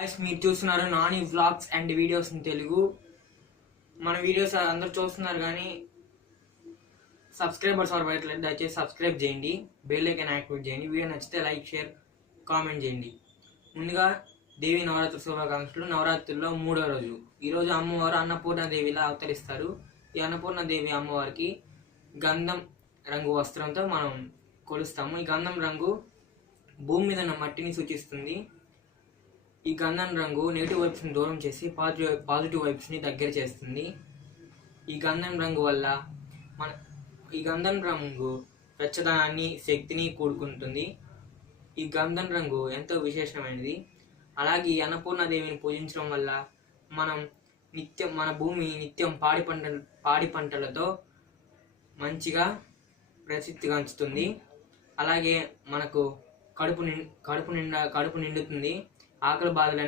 Guys, మీరు చూస్తున్నారు Nani vlogs and videos in Telugu. మన వీడియోస్ అందరు చూస్తున్నారు కానీ సబ్స్క్రైబర్స్ అవ్వట్లేదు. దయచేసి సబ్స్క్రైబ్ చేయండి, బెల్ ఐకాన్ యాక్టివేట్ చేయండి. వీడియో నచ్చితే లైక్, షేర్, కామెంట్ చేయండి. ముందుగా దేవి నవరాత్రి శుభాకాంక్షలు. నవరాత్రుల్లో 3వ రోజు ఈరోజు అమ్మవారు అన్నపూర్ణాదేవిలా అవతరిస్తారు. ఈ అన్నపూర్ణాదేవి అమ్మవారికి గంధం రంగు వస్త్రంతో మనం కొలుస్తాము. ఈ గంధం రంగు భూమి మీద ఉన్న మట్టిని సూచిస్తుంది. ఈ గంధం రంగు నెగిటివ్ వైబ్స్ని దూరం చేసి పాజిటివ్ వైబ్స్ని దగ్గర చేస్తుంది. ఈ గంధం రంగు వల్ల ఈ గంధం రంగు వెచ్చదనాన్ని, శక్తిని కూడుకుంటుంది. ఈ గంధం రంగు ఎంతో విశేషమైనది. అలాగే ఈ అన్నపూర్ణాదేవిని పూజించడం వల్ల మన భూమి నిత్యం పాడి పంటలతో మంచిగా ప్రసిద్ధిగాంచుతుంది. అలాగే మనకు కడుపు నిండుతుంది. ఆకలి బాధలు